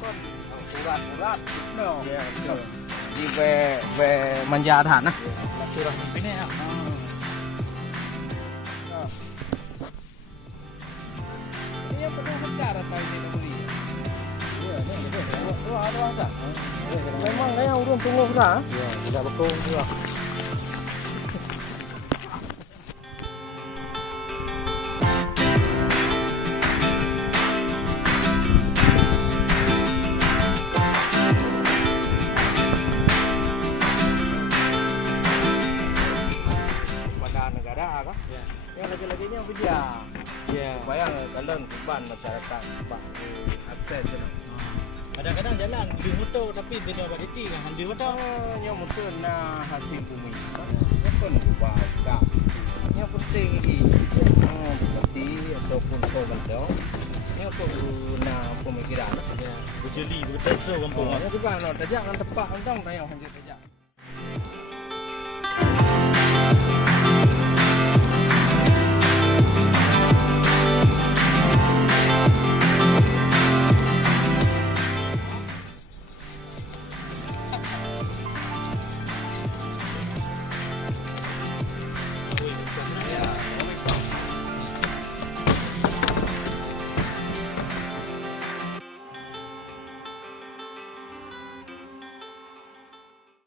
kan urat-urat no. Ya, betul. Di be manja tahan nah. Curah ini ya. Ini yang perlu secara tadi tadi. Iya, ini betul. Tuh ada. Memang kayak urun tunggu dah. Iya, tidak betul juga. Pada negara kah? Ya. Yang lagi-laginya dia. Iya. Supaya kalian beban masyarakat pak akses itu. Kadang-kadang jalan di motor tapi dia dapat diti kan di motor. Yang betul nah hasil bumi. Yang pun baca. Yang penting ini bukti ataupun komentar. Yang guna pemikiran. Ya, berjeli betul kampung. Yang juga no, tajak kan tepat kan tayang hanya tajak.